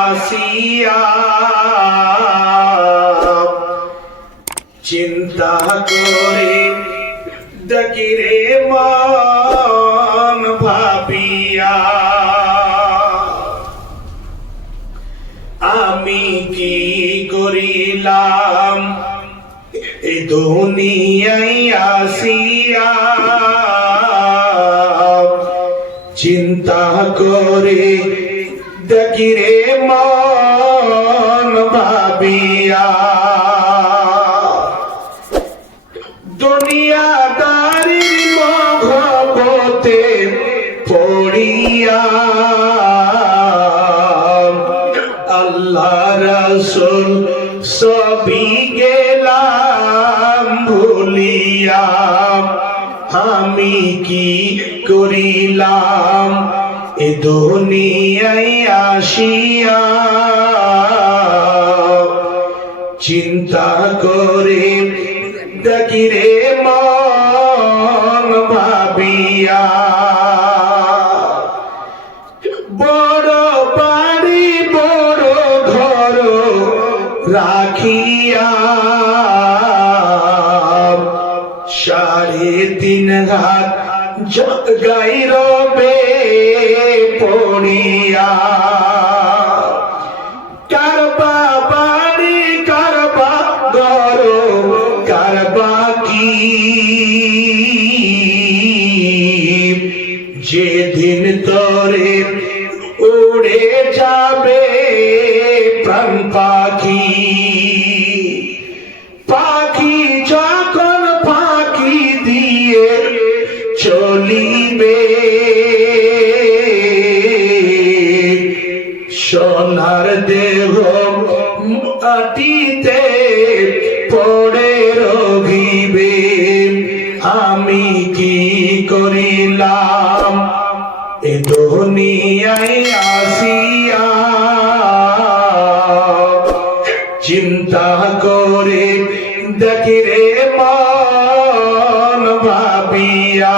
আসিয়া চিন্তা করে দেখি রে মন ভাবিয়া আমি কি করিলাম এই দুনিয়ায় আসিয়া চিন্তা করে দেখি রে মন ভাবিয়া দুনিয়াদারির মহব্বতে পড়িয়া আল্লাহ রাসূল সবই গেলাম ভুলিয়া আমি কি করিলাম এ দুনিয়ায় আসিয়া চিন্তা করে দেখি রে মন ভাবিয়া বড় বাড়ি বড় ঘর রাখিয়া 3.5 হাত জায়গায় রবে পড়িয়া কারবা বাড়ি কারবা ঘর কারবা কি যেদিন তরে উড়ে যাবে প্রাণ পাখি পাখি যখন পাখি দিয়ে চলিবে সোনার দেহ মাটিতে পড়ে রহিবে আমি কি করিলাম এ দুনিয়ায় আসিয়া চিন্তা করে দেখি রে মন ভাবিয়া